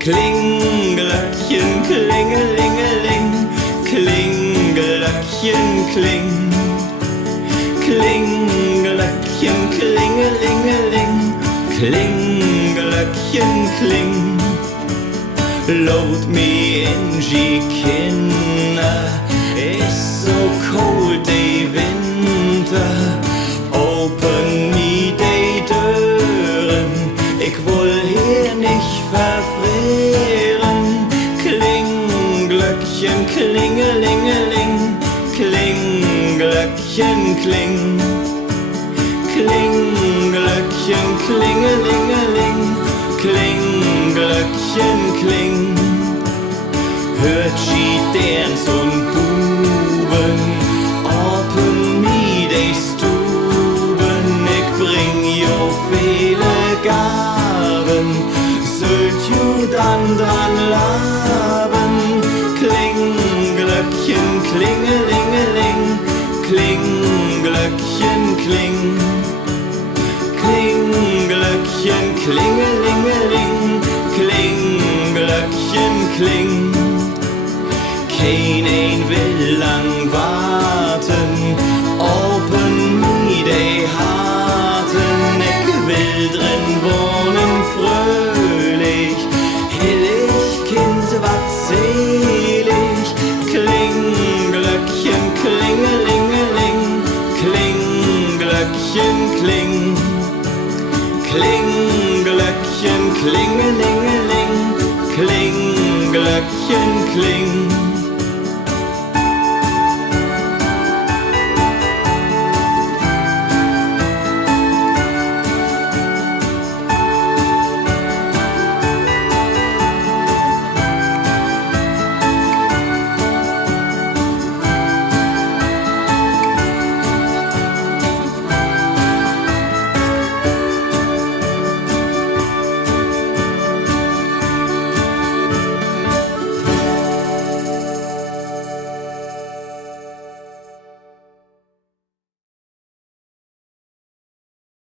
Klingelglöckchen, klingelingeling, Klingelglöckchen, kling. Klingelglöckchen, klingelingeling, Klingelglöckchen, kling. Load me in, je Kinder, it's so cold, day winter. Open me, day Dören, ich will hier nicht verfrieren. Klingelglöckchen, klingelingeling, Klingelglöckchen, kling. Klingelglöckchen, klingelingeling, Klingelglöckchen, kling. Hört sie dance und Buben, open me they Stuben. Ich bring jo viele Gaben, sollt ju dann dran laben. Klingelglöckchen, klingelingeling, Klingelglöckchen, kling. Klingelglöckchen, klingelingeling, Klingelglöckchen, kling. Kein will lang warten, open me they Harten. Ich will drin wohnen fröhlich, hillig Kind wat selig. Klingelglöckchen, klingelingeling, Klingelglöckchen, kling. Klingelglöckchen, klingelingeling, Klingelglöckchen, kling.